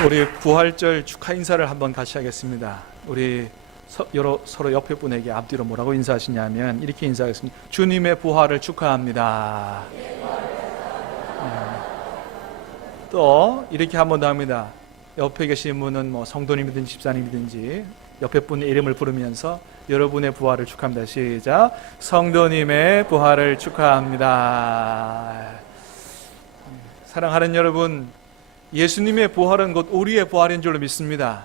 우리 부활절 축하 인사를 한번 같이 하겠습니다. 우리 서로 옆에 분에게 앞뒤로 뭐라고 인사하시냐면 이렇게 인사하겠습니다. 주님의 부활을 축하합니다. 또 이렇게 한 번 더 합니다. 옆에 계신 분은 뭐 성도님이든지 집사님이든지 옆에 분의 이름을 부르면서 여러분의 부활을 축하합니다. 시작. 성도님의 부활을 축하합니다. 사랑하는 여러분, 예수님의 부활은 곧 우리의 부활인 줄로 믿습니다.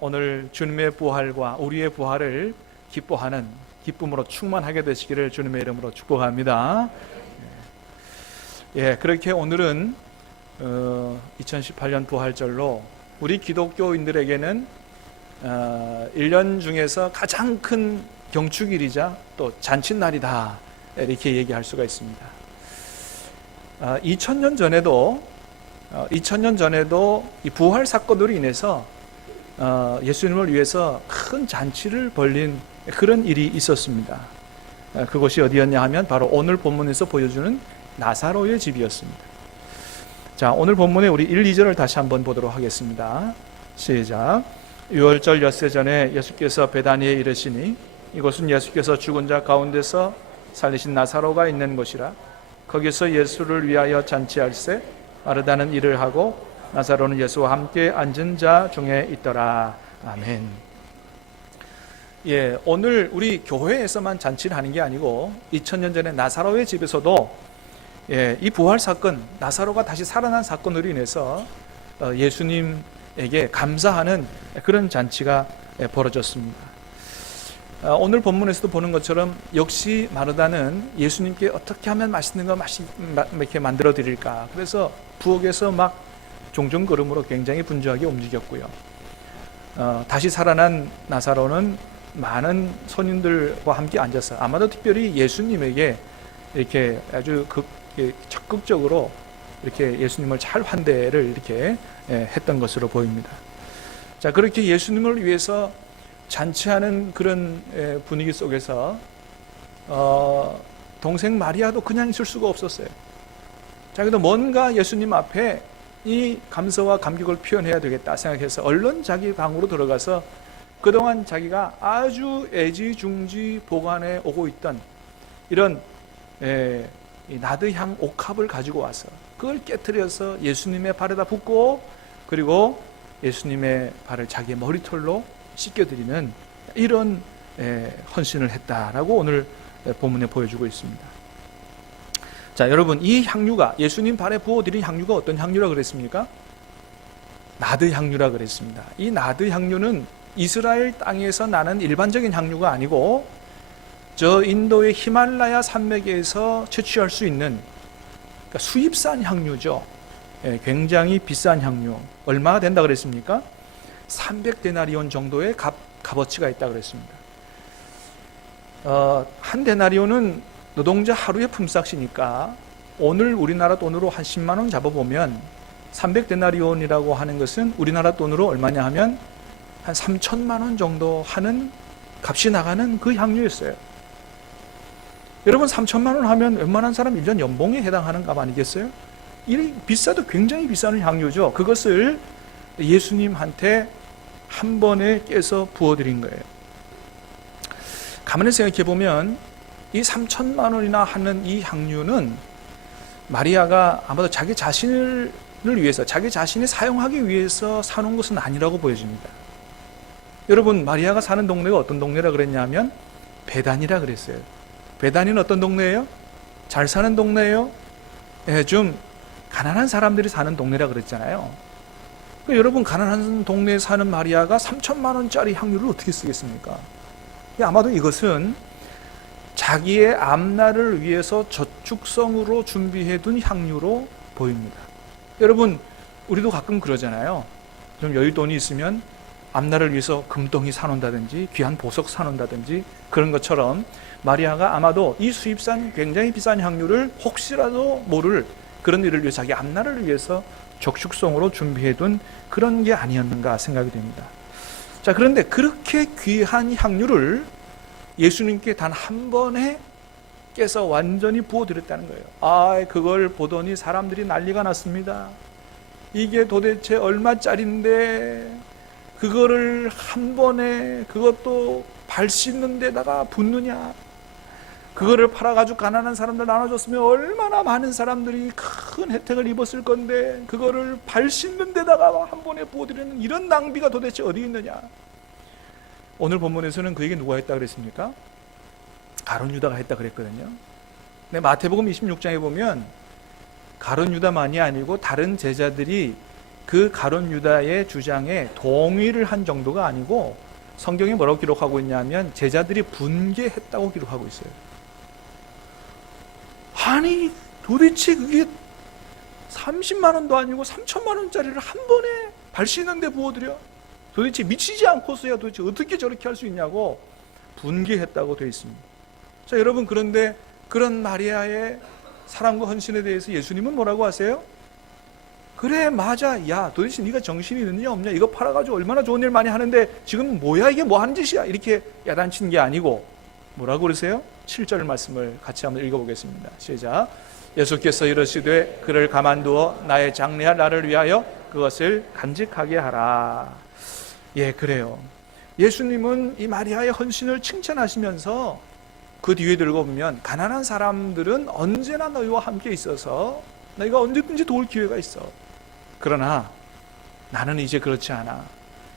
오늘 주님의 부활과 우리의 부활을 기뻐하는 기쁨으로 충만하게 되시기를 주님의 이름으로 축복합니다. 그렇게 오늘은 2018년 부활절로 우리 기독교인들에게는 1년 중에서 가장 큰 경축일이자 또 잔칫날이다, 이렇게 얘기할 수가 있습니다. 2000년 전에도 이 부활 사건으로 인해서 예수님을 위해서 큰 잔치를 벌린 그런 일이 있었습니다. 그것이 어디였냐 하면 바로 오늘 본문에서 보여주는 나사로의 집이었습니다. 자, 오늘 본문에 우리 1, 2절을 다시 한번 보도록 하겠습니다. 시작. 유월절 엿새 전에 예수께서 베다니에 이르시니 이곳은 예수께서 죽은 자 가운데서 살리신 나사로가 있는 곳이라. 거기서 예수를 위하여 잔치할세 마르다는 일을 하고 나사로는 예수와 함께 앉은 자 중에 있더라. 아멘. 오늘 우리 교회에서만 잔치를 하는 게 아니고 2000년 전에 나사로의 집에서도 이 부활 사건, 나사로가 다시 살아난 사건으로 인해서 예수님에게 감사하는 그런 잔치가 벌어졌습니다. 오늘 본문에서도 보는 것처럼 역시 마르다는 예수님께 어떻게 하면 맛있는 거 이렇게 만들어 드릴까, 그래서 부엌에서 막 종종 걸음으로 굉장히 분주하게 움직였고요. 다시 살아난 나사로는 많은 손님들과 함께 앉아서 아마도 특별히 예수님에게 이렇게 아주 적극적으로 이렇게 예수님을 잘 환대를 이렇게 했던 것으로 보입니다. 자, 그렇게 예수님을 위해서 잔치하는 그런 분위기 속에서 동생 마리아도 그냥 있을 수가 없었어요. 자기도 뭔가 예수님 앞에 이 감사와 감격을 표현해야 되겠다 생각해서 얼른 자기 방으로 들어가서 그동안 자기가 아주 애지중지 보관해 오고 있던 이런 나드향 옥합을 가지고 와서 그걸 깨트려서 예수님의 발에다 붓고, 그리고 예수님의 발을 자기의 머리털로 씻겨드리는 이런 헌신을 했다라고 오늘 본문에 보여주고 있습니다. 자, 여러분, 이 향유가, 예수님 발에 부어드린 향유가 어떤 향유라 그랬습니까? 나드 향유라 그랬습니다. 이 나드 향유는 이스라엘 땅에서 나는 일반적인 향유가 아니고 저 인도의 히말라야 산맥에서 채취할 수 있는, 그러니까 수입산 향유죠. 굉장히 비싼 향유. 얼마나 된다 그랬습니까? 300데나리온 정도의 값어치가 있다 그랬습니다. 한 데나리온은 노동자 하루의 품삯이니까 오늘 우리나라 돈으로 한 10만 원 잡아보면 300데나리온이라고 하는 것은 우리나라 돈으로 얼마냐 하면 한 3천만 원 정도 하는 값이 나가는 그 향유였어요. 여러분, 3천만 원 하면 웬만한 사람 1년 연봉에 해당하는 값 아니겠어요? 이 비싸도 굉장히 비싼 향유죠. 그것을 예수님한테 한 번에 깨서 부어드린 거예요. 가만히 생각해 보면 이 3천만 원이나 하는 이 향유는 마리아가 아마도 자기 자신을 위해서, 자기 자신이 사용하기 위해서 사놓은 것은 아니라고 보여집니다. 여러분, 마리아가 사는 동네가 어떤 동네라 그랬냐면 베단이라 그랬어요. 베단이는 어떤 동네예요? 잘 사는 동네예요? 좀 가난한 사람들이 사는 동네라 그랬잖아요. 여러분, 가난한 동네에 사는 마리아가 3천만 원짜리 향유를 어떻게 쓰겠습니까? 아마도 이것은 자기의 앞날을 위해서 저축성으로 준비해둔 향유로 보입니다. 여러분, 우리도 가끔 그러잖아요. 좀 여윳돈이 있으면 앞날을 위해서 금덩이 사놓는다든지 귀한 보석 사놓는다든지 그런 것처럼 마리아가 아마도 이 수입산 굉장히 비싼 향유를 혹시라도 모를 그런 일을 위해 자기 앞날을 위해서 적축성으로 준비해둔 그런 게 아니었는가 생각이 됩니다. 자, 그런데 그렇게 귀한 향유를 예수님께 단 한 번에 깨서 완전히 부어드렸다는 거예요. 그걸 보더니 사람들이 난리가 났습니다. 이게 도대체 얼마짜린데 그거를 한 번에 그것도 발 씻는 데다가 붓느냐. 그거를 팔아가지고 가난한 사람들 나눠줬으면 얼마나 많은 사람들이 큰 혜택을 입었을 건데 그거를 발 씻는 데다가 한 번에 부어드리는 이런 낭비가 도대체 어디 있느냐. 오늘 본문에서는 그 얘기 누가 했다 그랬습니까? 가룟 유다가 했다 그랬거든요. 근데 마태복음 26장에 보면 가룟 유다만이 아니고 다른 제자들이 그 가룟 유다의 주장에 동의를 한 정도가 아니고 성경에 뭐라고 기록하고 있냐면 제자들이 분개했다고 기록하고 있어요. 아니 도대체 그게 30만 원도 아니고 3천만 원짜리를 한 번에 발 씻는데 부어드려? 도대체 미치지 않고서야 도대체 어떻게 저렇게 할 수 있냐고 분개했다고 되어 있습니다. 자, 여러분, 그런데 그런 마리아의 사랑과 헌신에 대해서 예수님은 뭐라고 하세요? 그래, 맞아. 야, 도대체 네가 정신이 있느냐 없냐? 이거 팔아가지고 얼마나 좋은 일 많이 하는데 지금 뭐야, 이게 뭐 하는 짓이야? 이렇게 야단치는 게 아니고 뭐라고 그러세요? 7절 말씀을 같이 한번 읽어보겠습니다. 시작. 예수께서 이르시되 그를 가만두어 나의 장래할 나를 위하여 그것을 간직하게 하라. 예, 그래요. 예수님은 이 마리아의 헌신을 칭찬하시면서 그 뒤에 들고 보면 가난한 사람들은 언제나 너희와 함께 있어서 너희가 언제든지 도울 기회가 있어. 그러나 나는 이제 그렇지 않아.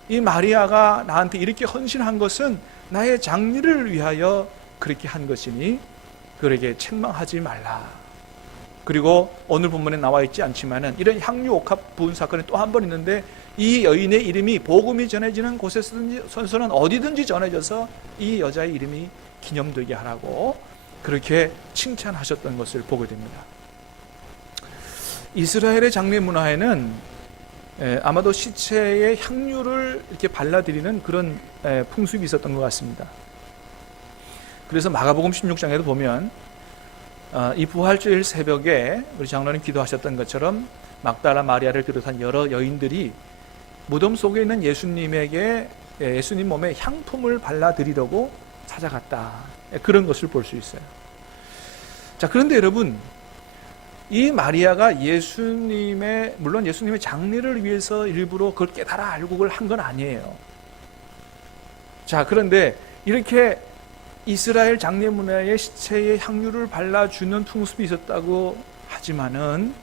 이 마리아가 나한테 이렇게 헌신한 것은 나의 장래를 위하여 그렇게 한 것이니 그에게 책망하지 말라. 그리고 오늘 본문에 나와 있지 않지만은 이런 향유 옥합 부은 사건이 또 한 번 있는데 이 여인의 이름이 복음이 전해지는 곳에서는 어디든지 전해져서 이 여자의 이름이 기념되게 하라고 그렇게 칭찬하셨던 것을 보게 됩니다. 이스라엘의 장례 문화에는 아마도 시체에 향유를 이렇게 발라드리는 그런 풍습이 있었던 것 같습니다. 그래서 마가복음 16장에도 보면 이 부활주일 새벽에 우리 장로님 기도하셨던 것처럼 막달라 마리아를 비롯한 여러 여인들이 무덤 속에 있는 예수님에게 예수님 몸에 향품을 발라드리려고 찾아갔다. 그런 것을 볼 수 있어요. 자, 그런데 여러분, 이 마리아가 물론 예수님의 장례를 위해서 일부러 그걸 깨달아 알고 그걸 한 건 아니에요. 자, 그런데 이렇게 이스라엘 장례 문화에 시체에 향유를 발라주는 풍습이 있었다고 하지만은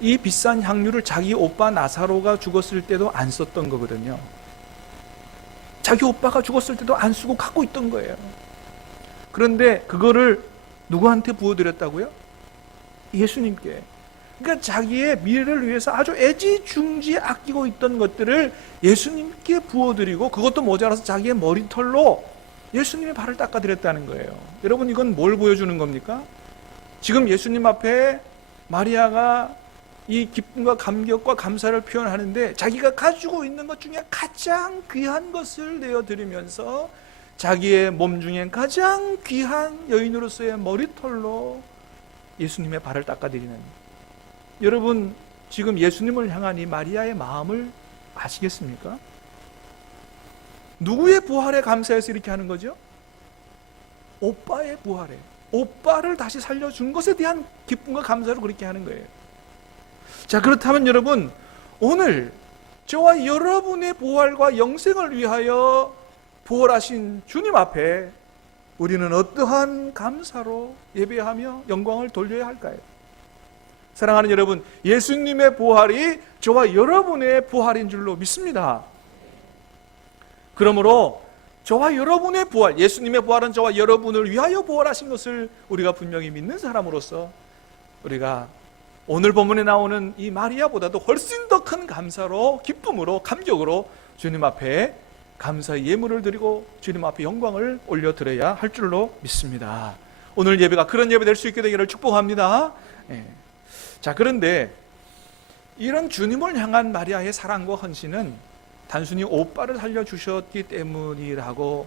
이 비싼 향유를 자기 오빠 나사로가 죽었을 때도 안 썼던 거거든요. 자기 오빠가 죽었을 때도 안 쓰고 갖고 있던 거예요. 그런데 그거를 누구한테 부어드렸다고요? 예수님께. 그러니까 자기의 미래를 위해서 아주 애지중지 아끼고 있던 것들을 예수님께 부어드리고 그것도 모자라서 자기의 머리털로 예수님의 발을 닦아드렸다는 거예요. 여러분, 이건 뭘 보여주는 겁니까? 지금 예수님 앞에 마리아가 이 기쁨과 감격과 감사를 표현하는데 자기가 가지고 있는 것 중에 가장 귀한 것을 내어드리면서 자기의 몸 중에 가장 귀한 여인으로서의 머리털로 예수님의 발을 닦아드리는, 여러분, 지금 예수님을 향한 이 마리아의 마음을 아시겠습니까? 누구의 부활에 감사해서 이렇게 하는 거죠? 오빠의 부활에, 오빠를 다시 살려준 것에 대한 기쁨과 감사로 그렇게 하는 거예요. 자, 그렇다면 여러분, 오늘 저와 여러분의 부활과 영생을 위하여 부활하신 주님 앞에 우리는 어떠한 감사로 예배하며 영광을 돌려야 할까요? 사랑하는 여러분, 예수님의 부활이 저와 여러분의 부활인 줄로 믿습니다. 그러므로 저와 여러분의 부활, 예수님의 부활은 저와 여러분을 위하여 부활하신 것을 우리가 분명히 믿는 사람으로서 우리가 오늘 본문에 나오는 이 마리아보다도 훨씬 더 큰 감사로, 기쁨으로, 감격으로 주님 앞에 감사의 예물을 드리고 주님 앞에 영광을 올려드려야 할 줄로 믿습니다. 오늘 예배가 그런 예배 될 수 있게 되기를 축복합니다. 자, 그런데 이런 주님을 향한 마리아의 사랑과 헌신은 단순히 오빠를 살려주셨기 때문이라고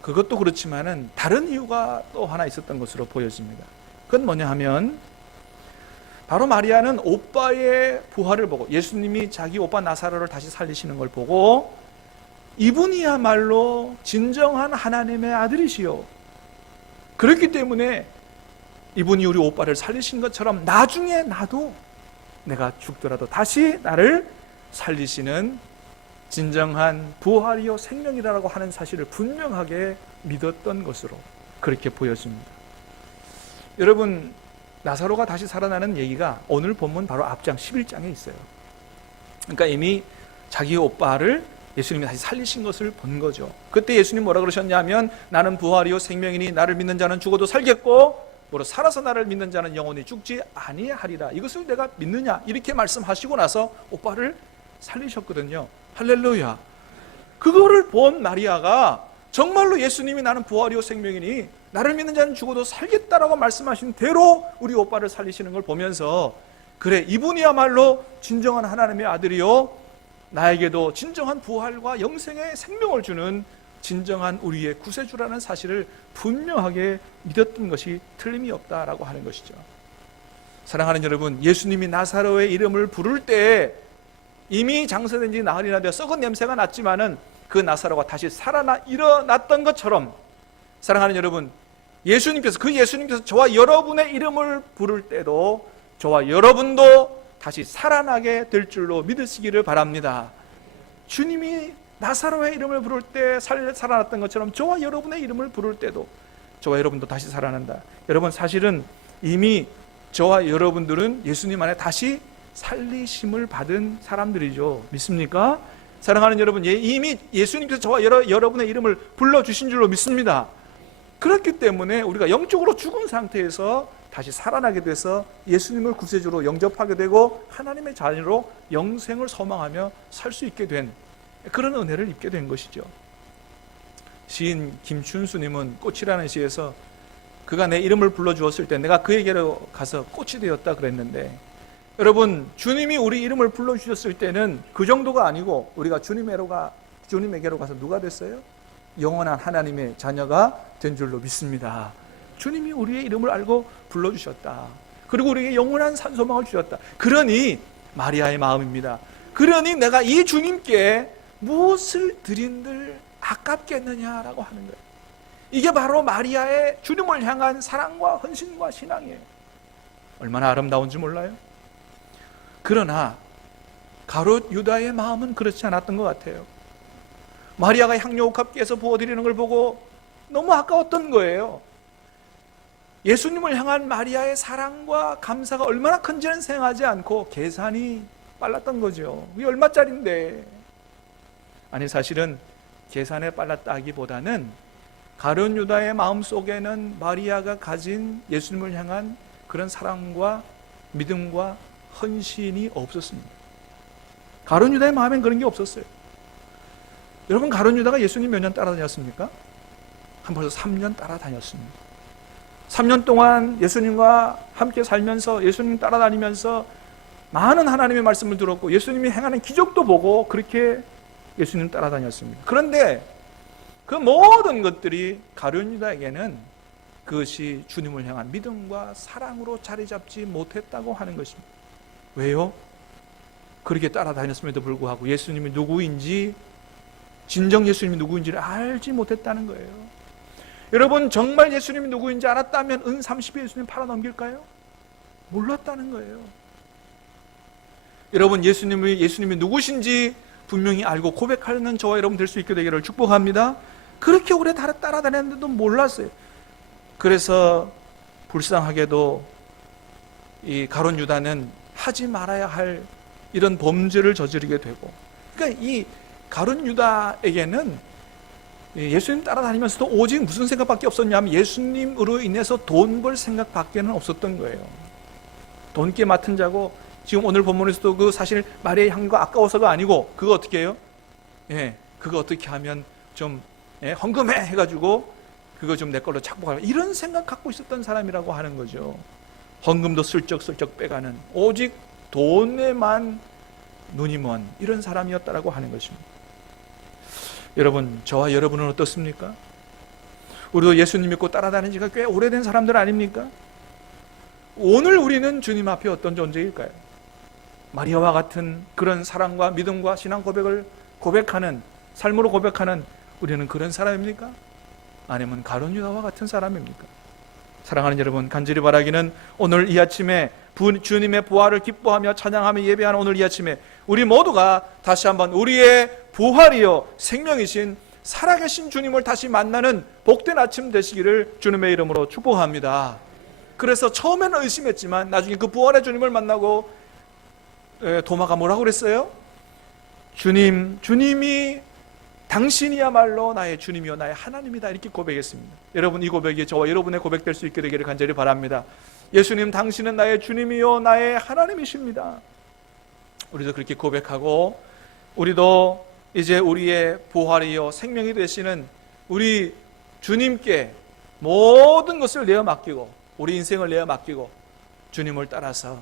그것도 그렇지만은 다른 이유가 또 하나 있었던 것으로 보여집니다. 그건 뭐냐 하면 바로 마리아는 오빠의 부활을 보고, 예수님이 자기 오빠 나사로를 다시 살리시는 걸 보고 이분이야말로 진정한 하나님의 아들이시요, 그렇기 때문에 이분이 우리 오빠를 살리신 것처럼 나중에 나도 내가 죽더라도 다시 나를 살리시는 진정한 부활이요 생명이라고 하는 사실을 분명하게 믿었던 것으로 그렇게 보여집니다. 여러분, 나사로가 다시 살아나는 얘기가 오늘 본문 바로 앞장 11장에 있어요. 그러니까 이미 자기 오빠를 예수님이 다시 살리신 것을 본 거죠. 그때 예수님 뭐라 그러셨냐면 나는 부활이요 생명이니 나를 믿는 자는 죽어도 살겠고 무릇 살아서 나를 믿는 자는 영원히 죽지 아니하리라. 이것을 내가 믿느냐 이렇게 말씀하시고 나서 오빠를 살리셨거든요. 할렐루야. 그거를 본 마리아가 정말로 예수님이 나는 부활이요 생명이니 나를 믿는 자는 죽어도 살겠다라고 말씀하신 대로 우리 오빠를 살리시는 걸 보면서 그래, 이분이야말로 진정한 하나님의 아들이요 나에게도 진정한 부활과 영생의 생명을 주는 진정한 우리의 구세주라는 사실을 분명하게 믿었던 것이 틀림이 없다라고 하는 것이죠. 사랑하는 여러분, 예수님이 나사로의 이름을 부를 때 이미 장사된 지 나흘이나 되어 썩은 냄새가 났지만은 그 나사로가 다시 살아나 일어났던 것처럼 사랑하는 여러분, 예수님께서 저와 여러분의 이름을 부를 때도 저와 여러분도 다시 살아나게 될 줄로 믿으시기를 바랍니다. 주님이 나사로의 이름을 부를 때 살아났던 것처럼 저와 여러분의 이름을 부를 때도 저와 여러분도 다시 살아난다. 여러분, 사실은 이미 저와 여러분들은 예수님 안에 다시 살리심을 받은 사람들이죠. 믿습니까? 사랑하는 여러분, 이미 예수님께서 저와 여러분의 이름을 불러주신 줄로 믿습니다. 그렇기 때문에 우리가 영적으로 죽은 상태에서 다시 살아나게 돼서 예수님을 구세주로 영접하게 되고 하나님의 자녀로 영생을 소망하며 살 수 있게 된 그런 은혜를 입게 된 것이죠. 시인 김춘수님은 꽃이라는 시에서 그가 내 이름을 불러주었을 때 내가 그에게로 가서 꽃이 되었다 그랬는데, 여러분, 주님이 우리 이름을 불러주셨을 때는 그 정도가 아니고 우리가 주님에게로 가서 누가 됐어요? 영원한 하나님의 자녀가 된 줄로 믿습니다. 주님이 우리의 이름을 알고 불러주셨다. 그리고 우리에게 영원한 산소망을 주셨다. 그러니 마리아의 마음입니다. 그러니 내가 이 주님께 무엇을 드린들 아깝겠느냐라고 하는 거예요. 이게 바로 마리아의 주님을 향한 사랑과 헌신과 신앙이에요. 얼마나 아름다운지 몰라요? 그러나 가롯 유다의 마음은 그렇지 않았던 것 같아요. 마리아가 향료 옥합기에서 부어드리는 걸 보고 너무 아까웠던 거예요. 예수님을 향한 마리아의 사랑과 감사가 얼마나 큰지는 생각하지 않고 계산이 빨랐던 거죠. 이게 얼마짜린데? 아니, 사실은 계산에 빨랐다기보다는 가룟 유다의 마음속에는 마리아가 가진 예수님을 향한 그런 사랑과 믿음과 헌신이 없었습니다. 가룟 유다의 마음엔 그런 게 없었어요. 여러분, 가룟 유다가 예수님 몇 년 따라다녔습니까? 한 벌써 3년 따라다녔습니다. 3년 동안 예수님과 함께 살면서 예수님 따라다니면서 많은 하나님의 말씀을 들었고 예수님이 행하는 기적도 보고 그렇게 예수님 따라다녔습니다. 그런데 그 모든 것들이 가룟 유다에게는 그것이 주님을 향한 믿음과 사랑으로 자리 잡지 못했다고 하는 것입니다. 왜요? 그렇게 따라다녔음에도 불구하고 예수님이 누구인지, 진정 예수님이 누구인지를 알지 못했다는 거예요. 여러분, 정말 예수님이 누구인지 알았다면 은 30에 예수님 팔아넘길까요? 몰랐다는 거예요. 여러분, 예수님이 누구신지 분명히 알고 고백하는 저와 여러분 될 수 있게 되기를 축복합니다. 그렇게 오래 따라다녔는데도 몰랐어요. 그래서 불쌍하게도 이 가룟 유다는 하지 말아야 할 이런 범죄를 저지르게 되고, 그러니까 이 가룟 유다에게는 예수님 따라다니면서도 오직 무슨 생각밖에 없었냐면 예수님으로 인해서 돈 벌 생각밖에는 없었던 거예요. 돈께 맡은 자고, 지금 오늘 본문에서도 그 사실 마리아의 향유가 아까워서가 아니고 그거 어떻게 해요? 그거 어떻게 하면 좀 헌금해 해가지고 그거 좀 내 걸로 착복하라, 이런 생각 갖고 있었던 사람이라고 하는 거죠. 헌금도 슬쩍슬쩍 빼가는, 오직 돈에만 눈이 먼 이런 사람이었다라고 하는 것입니다. 여러분, 저와 여러분은 어떻습니까? 우리도 예수님 믿고 따라다닌 지가 꽤 오래된 사람들 아닙니까? 오늘 우리는 주님 앞에 어떤 존재일까요? 마리아와 같은 그런 사랑과 믿음과 신앙 고백을 고백하는, 삶으로 고백하는 우리는 그런 사람입니까? 아니면 가룟 유다와 같은 사람입니까? 사랑하는 여러분, 간절히 바라기는 오늘 이 아침에 주님의 부활을 기뻐하며 찬양하며 예배하는 오늘 이 아침에 우리 모두가 다시 한번 우리의 부활이요 생명이신 살아계신 주님을 다시 만나는 복된 아침 되시기를 주님의 이름으로 축복합니다. 그래서 처음에는 의심했지만 나중에 그 부활의 주님을 만나고 도마가 뭐라고 그랬어요? 주님이 당신이야말로 나의 주님이요 나의 하나님이다, 이렇게 고백했습니다. 여러분, 이 고백이 저와 여러분의 고백될 수 있게 되기를 간절히 바랍니다. 예수님, 당신은 나의 주님이요 나의 하나님이십니다. 우리도 그렇게 고백하고, 우리도 이제 우리의 부활이요 생명이 되시는 우리 주님께 모든 것을 내어 맡기고, 우리 인생을 내어 맡기고 주님을 따라서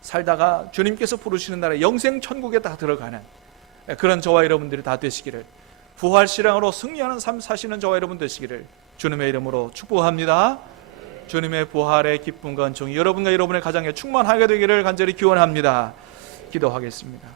살다가 주님께서 부르시는 나라 영생 천국에 다 들어가는 그런 저와 여러분들이 다 되시기를, 부활 신앙으로 승리하는 삶 사시는 저와 여러분 되시기를 주님의 이름으로 축복합니다. 주님의 부활의 기쁨과 은총이 여러분과 여러분의 가정에 충만하게 되기를 간절히 기원합니다. 기도하겠습니다.